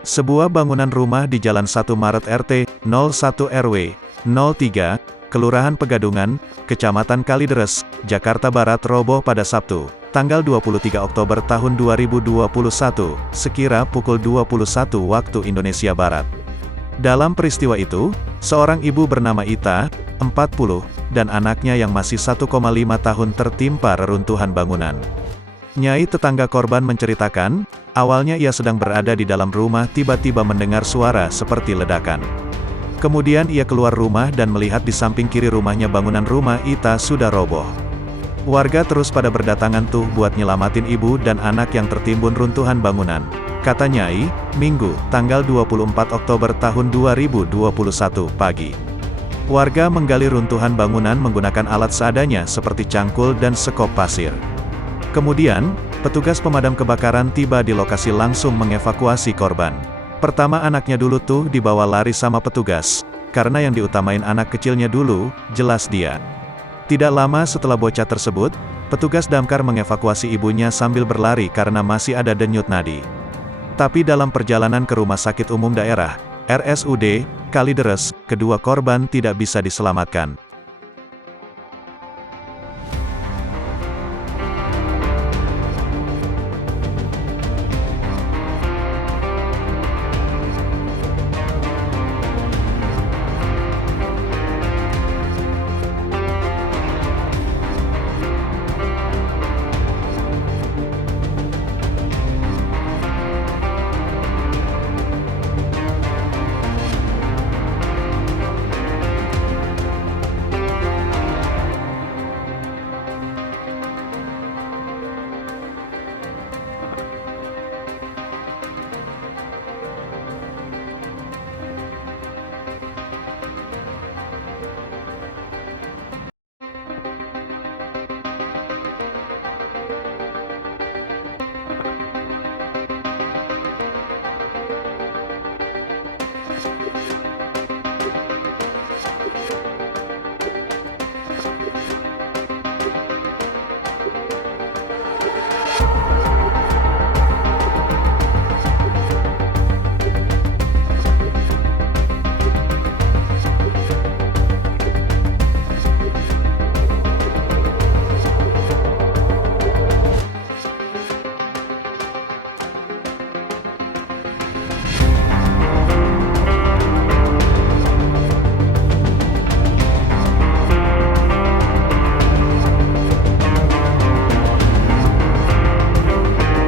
Sebuah bangunan rumah di Jalan 1 Maret RT 01 RW 03, Kelurahan Pegadungan, Kecamatan Kalideres, Jakarta Barat roboh pada Sabtu, tanggal 23 Oktober tahun 2021, sekira pukul 21 waktu Indonesia Barat. Dalam peristiwa itu, seorang ibu bernama Ita, 40, dan anaknya yang masih 1,5 tahun tertimpa reruntuhan bangunan. Nyai tetangga korban menceritakan, awalnya ia sedang berada di dalam rumah tiba-tiba mendengar suara seperti ledakan. Kemudian ia keluar rumah dan melihat di samping kiri rumahnya bangunan rumah Ita sudah roboh. Warga terus pada berdatangan tuh buat nyelamatin ibu dan anak yang tertimbun runtuhan bangunan. Kata Nyai, Minggu, tanggal 24 Oktober tahun 2021 pagi. Warga menggali runtuhan bangunan menggunakan alat seadanya seperti cangkul dan sekop pasir. Kemudian, petugas pemadam kebakaran tiba di lokasi langsung mengevakuasi korban. Pertama anaknya dulu tuh dibawa lari sama petugas, karena yang diutamain anak kecilnya dulu, jelas dia. Tidak lama setelah bocah tersebut, petugas damkar mengevakuasi ibunya sambil berlari karena masih ada denyut nadi. Tapi dalam perjalanan ke Rumah Sakit Umum Daerah, RSUD, Kalideres, kedua korban tidak bisa diselamatkan.